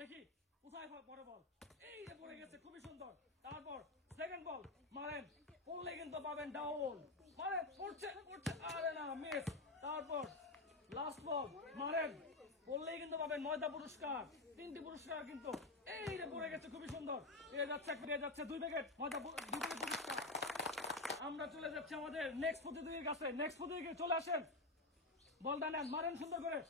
দেখি কোথায় পরে বল, এই যে পড়ে গেছে, খুবই সুন্দর। তারপর সেকেন্ড বল মারেন, পড়লে কিন্তু পাবেন ডাউন, মারেন, পড়ছে পড়ছে, আরে না, মিস। তারপর লাস্ট বল মারেন, পড়লেই কিন্তু পাবেন ময়দা পুরস্কার, 3টি পুরস্কার কিন্তু এই যে পড়ে গেছে, খুবই সুন্দর। পেয়ে যাচ্ছে 2 প্যাকেট ময়দা, 2 প্যাকেট পুরস্কার। আমরা চলে যাচ্ছি আমাদের নেক্সট প্রতিযোগীর কাছে। নেক্সট প্রতিযোগী চলে আসেন, বলটা নেন, মারেন সুন্দর করে,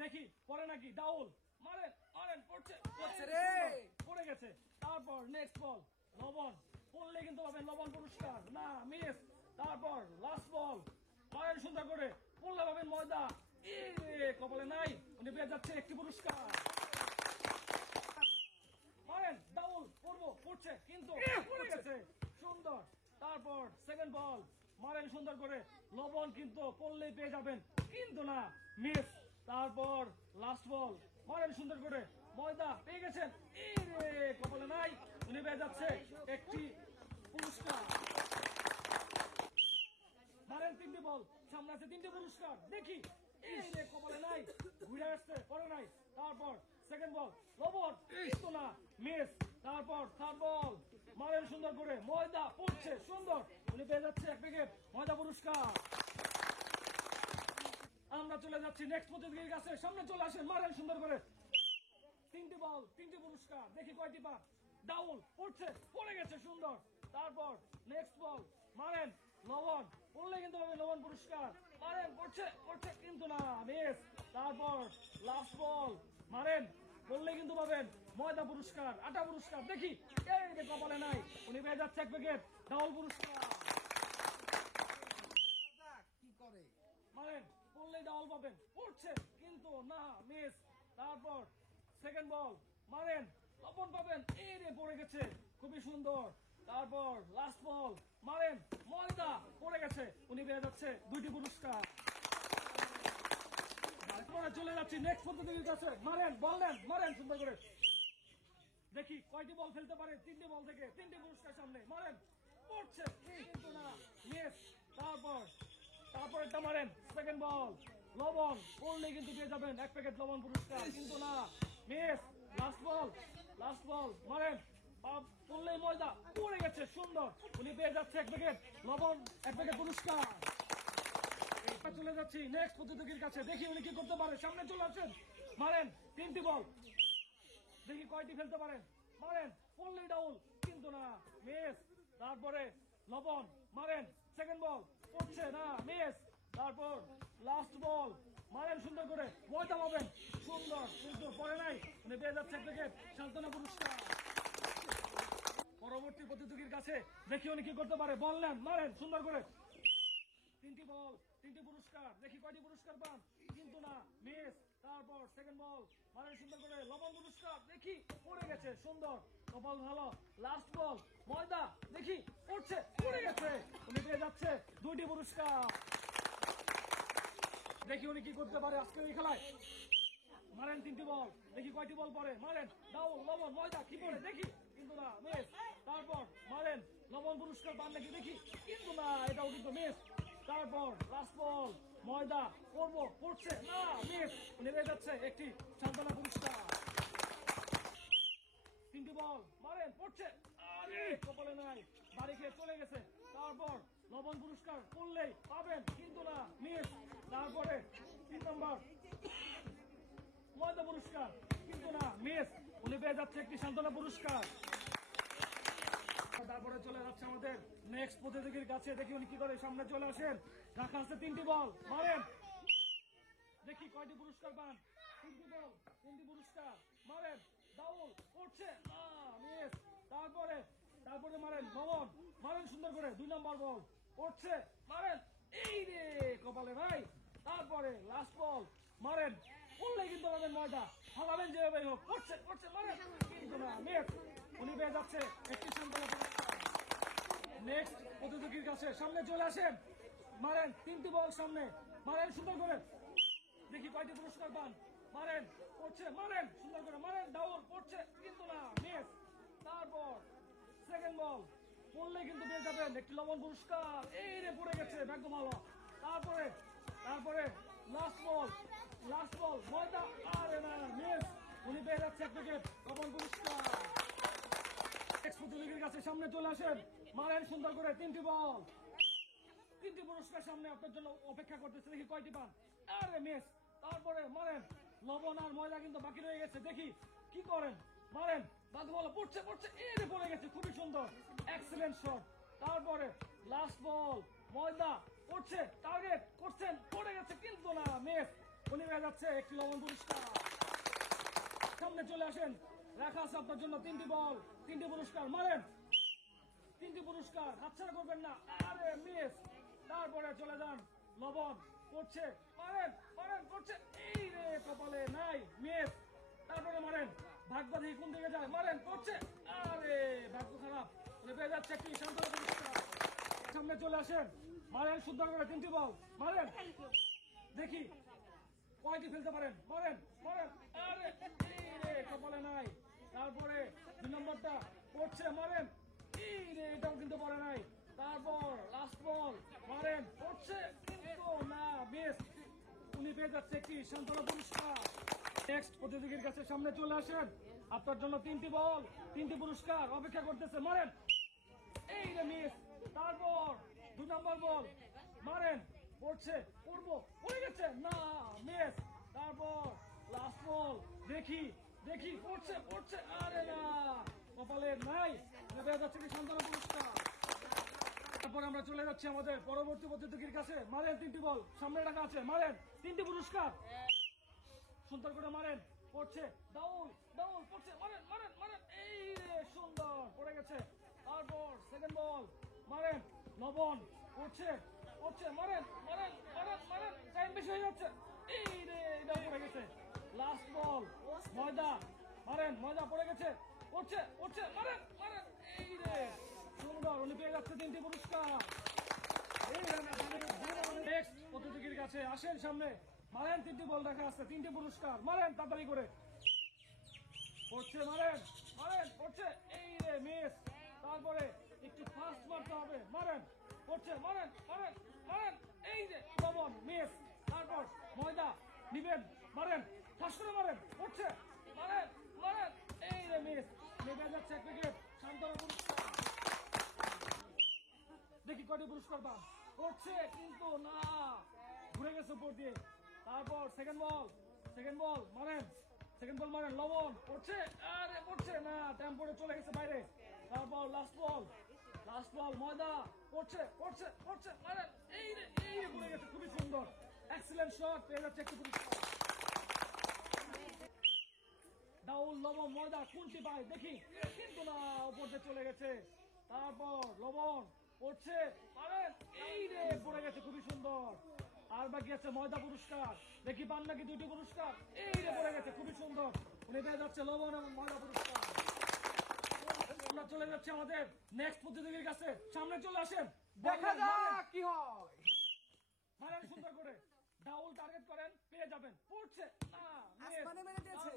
দেখি পরে নাকি ডাউল, মারেন মারেন, পড়ছে পড়ছে রে, পড়ে গেছে। তারপর নেক্সট বল লবণ, পড়লে কিন্তু পাবেন লবণ পুরস্কার, না, মিস। তারপর লাস্ট বল মারেন সুন্দর করে, পড়লে পাবেন ময়দা, কপালে নাই, উনি পেয়ে যাচ্ছে 1টি পুরস্কার। মারেন ডাউল, পড়বো, পড়ছে কিন্তু পড়ে গেছে, সুন্দর। তারপর সেকেন্ড বল মারেন সুন্দর করে, লবণ কিন্তু পড়লেই পেয়ে যাবেন, কিন্তু না, মিস। তারপর লাস্ট বল মারেন সুন্দর করে, ময়দা পেয়ে গেছেন, কপালে নাই, উনি পেয়ে যাচ্ছে 1টি পুরস্কার। মারেন 3টি বল, সামনে আছে 3টি পুরস্কার, দেখি, কপালে নাই, ঘুরে আসছে, পরে নাই। তারপর সেকেন্ড বল লবণ, কিন্তু না, মিস। তারপর থার্ড বল মারেন সুন্দর করে, ময়দা পড়ছে, সুন্দর, উনি পেয়ে যাচ্ছে 1 প্যাকেট ময়দা পুরস্কার। আমরা চলে যাচ্ছি নেক্সট প্রতিযোগীর কাছে, সামনে চলে আসেন, মারেন সুন্দর করে, 3টি বল 3টি পুরস্কার, দেখি কয়টি পা, ডাউল, পড়ছে, পড়ে গেছে, সুন্দর। তারপর নেক্সট বল মারেন, লবণ, পড়লে কিন্তু পাবে লবণ পুরস্কার, মারেন, পড়ছে পড়ছে, কিন্তু না, মিস। তারপর লাস্ট বল মারেন, পড়লে কিন্তু পাবেন ময়দা পুরস্কার, আটা পুরস্কার, দেখি, এই যে কপালে নাই, উনি পেয়ে যাচ্ছে 1 প্যাকেট ডাউল পুরস্কার। কি করে মারেন, পড়লেই ডাউল পাবেন, পড়ছে কিন্তু না, মিস। তারপর সেকেন্ড বল মারেন, লবণ পাবেন, এই রে পড়ে গেছে, খুবই সুন্দর। তারপর লাস্ট বল মারেন, ময়দা পড়ে গেছে, উনি পেয়ে যাচ্ছে 2টি পুরস্কার। তারপরে চলে যাচ্ছি নেক্সট প্রতিযোগীর কাছে, মারেন, বল নেন, মারেন সুন্দর করে, দেখি কয়টি বল ফেলতে পারে, 3টি বল থেকে 3টি পুরস্কার সামনে, মারেন, পড়ছে কিন্তু না, মিস। তারপর একটা মারেন, সেকেন্ড বল লবণ, পড়লে কিন্তু পেয়ে যাবেন 1 প্যাকেট লবণ পুরস্কার, কিন্তু না, মিস। লাস্ট বল মারেন, পড়লেই ময়দা, পড়ে গেছে, সুন্দর, উনি পেয়ে যাচ্ছে 1 প্যাকেট লবণ, 1 প্যাকেট পুরস্কার। চলে যাচ্ছি নেক্সট প্রতিযোগীর কাছে, দেখি উনি কি করতে পারে, সামনে চলে আসেন, মারেন 3টি বল, দেখি কয়টি ফেলতে পারেন, মারেন, পড়লেই ডাউল, কিন্তু না, মিস। তারপরে লবণ মারেন, সেকেন্ড বল, পড়ছে না, মিস। তারপর লাস্ট বল মারেন সুন্দর করে, ময়দা পাবেন, সুন্দর, কিন্তু পরে নাই, উনি পেয়ে যাচ্ছে 1 প্যাকেট সান্ত্বনা পুরস্কার। পরবর্তী প্রতিযোগীর কাছে, দেখি উনি কি করতে পারে, বল নেন, মারেন সুন্দর করে, 3টি বল 3টি পুরস্কার, দেখি কয়টি পুরস্কার পান, কিন্তু না, মিস। তারপর সেকেন্ড বল মারেন সুন্দর করে, লবণ পুরস্কার, দেখি, পড়ে গেছে, সুন্দর, কপাল ভালো। লাস্ট বল ময়দা, দেখি, পড়ছে, পড়ে গেছে, উনি পেয়ে যাচ্ছে 2টি পুরস্কার। দেখি উনি কি করতে পারে আজকের এই খেলায়, মারেন 3টি বল, দেখি কয়টি বল পড়ে, মারেন, ডাউল, লবণ, ময়দা, কি পড়ে, দেখি, কিন্তু না, মিস। তারপর মারেন, লবণ পুরস্কার পান নাকি, দেখি, কিন্তু না, এটাও কিন্তু মিস। তারপর লাস্ট বল ময়দা, পড়বো, পড়ছে না, মিস, উনি পেয়ে যাচ্ছে 1টি সান্ত্বনা পুরস্কার। 3টি বল মারেন, পড়ছে, আরে কপালে নাই, বাড়ি খেয়ে চলে গেছে। তারপর লবণ পুরস্কার পড়লেই পাবেন, কিন্তু না, মিস। তারপরে 3 নম্বর ময়দা পুরস্কার, কিন্তু না, মিস, উনি পেয়ে যাচ্ছে 1টি সান্ত্বনা পুরস্কার। তারপরে চলে যাচ্ছে আমাদের নেক্সট প্রতিযোগীর কাছে, দেখি উনি কি করে, সামনে চলে আসেন, রাখা আছে 3টি বল, মারেন, দেখি কয়টি পুরস্কার পান, 3টি বল 3টি পুরস্কার, মারেন, ডাউল, পড়ছে না, মিস। তারপরে মারেন লবণ, মারেন সুন্দর করে, 2 নম্বর বল, পড়ছে, মারেন, এই রে কপালে ভাই। তারপরে লাস্ট বল মারেন, পড়লে কিন্তু আমাদের ময়দা, হালাবেন যেভাবে হোক, পড়ছে পড়ছে, মারেন, কিন্তু না, মিস, উনি পেয়ে যাচ্ছে 1টি সান্ত্বনা পুরস্কার। নেক্সট প্রতিযোগীর কাছে, সামনে চলে আসেন, মারেন 3টি বল সামনে, মারেন সুন্দর করে, দেখি কয়টি পুরস্কার পান, মারেন, পড়ছে, মারেন সুন্দর করে, মারেন, ডাউল, পড়ছে, কিন্তু না, মিস। তারপর সেকেন্ড বল পড়লে কিন্তু পেয়ে যাবেন 1টি লবণ পুরস্কার, এই রে পড়ে গেছে, ভাগ্য ভালো। তারপরে লাস্ট বল ময়দা, আরে না, মিস, উনি পেয়ে যাচ্ছে সামনে চলে আসেন, মারেন সুন্দর করে, 3টি বল, 3টি পুরস্কার সামনে আপনার জন্য অপেক্ষা করতেছে, দেখি কয়টি পান। আরে মিস, তারপরে মারেন, লবণ আর ময়দা কিন্তু বাকি রয়ে গেছে, দেখি কি করেন, মারেন, বাদ বল পড়ছে পড়ছে, এই যে পড়ে গেছে, খুবই সুন্দর, এক্সেলেন্ট শট। তারপরে লাস্ট বল, ময়দা পড়ছে, টার্গেট করছেন, পড়ে গেছে কিন্তু না, মিস, উনি হয়ে যাচ্ছে একটি লবণ পুরস্কার। সামনে চলে আসেন, রাখা আছে আপনার জন্য 3টি বল, 3টি পুরস্কার, মারেন, 3টি পুরস্কার হাতছাড়া করবেন না। আরে মিস, তারপরে চলে যান, লবণ পড়ছে, মারেন মারেন পড়ছে, এই রে কপালে নাই, মিস, তারপরে মারেন, ভাগ্য দেখি কোন দিকে যায়, মারেন পড়ছে, আরে ভাগ্য খারাপ, পেয়ে যাচ্ছে একটি সান্ত্বনা পুরস্কার। সামনে চলে আসেন, মারেন সুন্দর করে, 3টি বল, মারেন, দেখি কয়টি ফেলতে পারেন, মারেন মারেন, আরে এই রে কপালে নাই। তারপরে 2 নম্বরটা পড়ছে, মারেন, এই রে এটাও কিন্তু পড়ে নাই। তারপর লাস্ট বল, মারেন পড়ছে কিন্তু না, মিস, উনি পেয়ে যাচ্ছে একটি সান্ত্বনা পুরস্কার। নেক্সট প্রতিযোগীর কাছে সামনে চলে আসেন, আপনার জন্য 3টি বল, 3টি পুরস্কার অপেক্ষা করতেছে, মারেন, এই রে মিস। তারপর 2 নম্বর বল, মারেন পড়ছে, পড়বো, পড়ে গেছে না, মিস। তারপর লাস্ট বল, দেখি দেখি পড়ছে পড়ছে, আরে না কপালে নাই, পেয়ে যাচ্ছে কি সান্ত্বনা পুরস্কার। তারপর আমরা চলে যাচ্ছি আমাদের পরবর্তী প্রতিযোগীর কাছে, মারেন 3টি বল, সামনে রাখা আছে, মারেন, 3টি পুরস্কার, সুন্দর করে মারেন, পড়ছে, ডাউল ডাউল পড়ছে, মারেন মারেন মারেন, এই রে সুন্দর, পড়ে গেছে। তারপর সেকেন্ড বল, মারেন, লবণ পড়ছে পড়ছে, মারেন মারেন মারেন মারেন, টাইম বেশি হয়ে যাচ্ছে, এই রে এটাও পড়ে গেছে। লাস্ট বল, ময়দা, মারেন, ময়দা পড়ে গেছে, পড়ছে পড়ছে, মারেন মারেন, এই রে সুন্দর, উনি পেয়ে যাচ্ছে 3টি পুরস্কার। নেক্সট প্রতিযোগীর কাছে আসেন সামনে, মারেন, 3টি বল রাখা আছে, 3টি পুরস্কার, মারেন তাড়াতাড়ি করে, পড়ছে, মারেন মারেন পড়ছে, এই রে মিস। তারপরে একটু ফাস্ট মারতে হবে, মারেন পড়ছে, মারেন মারেন মারেন, এই যে লবণ, মিস। তারপর ময়দা নিবেন, মারেন, ফাস্ট করে মারেন, পড়ছে, মারেন মারেন, এই রে মিস, নেবে যাচ্ছে এক উইকেট, সান্ত্বনা পুরস্কার। দেখি কয়টি পুরস্কার পান, পড়ছে কিন্তু না, ঘুরে গেছে উপর দিয়ে। তারপর সেকেন্ড বল, মারেন, সেকেন্ড বল মারেন, লবণ পড়ছে, আরে পড়ছে না, টেম্পোরে চলে গেছে বাইরে। তারপর লাস্ট বল, ময়দা পড়ছে পড়ছে পড়ছে, মারেন, এই রে ঘুরে গেছে, খুবই সুন্দর, এক্সিলেন্ট শট, পেয়ে যাচ্ছে একটি পুরস্কার। ডাউল, লবণ, ময়দা কোনটি পায় দেখি, কিন্তু না, উপর দিয়ে চলে গেছে। তারপর লবণ পড়ছে, মারেন, এই রে পড়ে গেছে, খুবই সুন্দর। আর বাকি আছে ময়দা পুরস্কার, দেখি পান নাকি 2টি পুরস্কার, এই রে পড়ে গেছে, খুবই সুন্দর, উনি পেয়ে যাচ্ছে লবণ এবং ময়দা পুরস্কার। আমরা চলে যাচ্ছি আমাদের নেক্সট প্রতিযোগীর কাছে, সামনে চলে আসেন, দেখা যাক কি হয়। মারেন সুন্দর করে, ডাউল টার্গেট করেন, পেয়ে যাবেন, পড়ছে না, আসমানে মেরে দিয়েছে।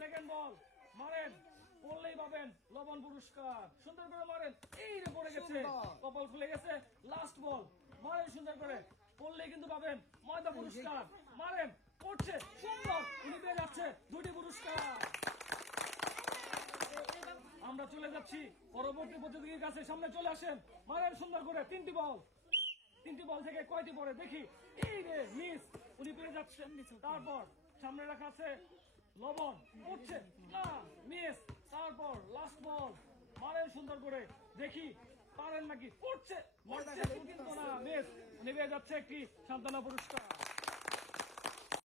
সেকেন্ড বল, মারেন, পড়লেই পাবেন লবণ পুরস্কার, সুন্দর করে মারেন, এই রে পড়ে গেছে, সুন্দর। কপাল খুলে গেছে। লাস্ট বল, মারেন সুন্দর করে, পড়লেই কিন্তু পাবেন ময়দা পুরস্কার, মারেন, পড়ছে, সুন্দর, উনি পেয়ে যাচ্ছে 2টি পুরস্কার। আমরা চলে যাচ্ছি পরবর্তী প্রতিযোগীর কাছে, সামনে চলে আসেন, মারেন সুন্দর করে, 3টি বল থেকে কয়টি পড়ে দেখি, এই রে মিস, উনি পেয়ে যাচ্ছেন। তারপর সামনে রাখা আছে লবণ, পড়ছে না, মিস। তারপর লাস্ট বল, মারেন সুন্দর করে, দেখি পারেন নাকি, পড়ছে কিন্তু না, মিস, উনি পেয়ে যাচ্ছে একটি সান্ত্বনা পুরস্কার।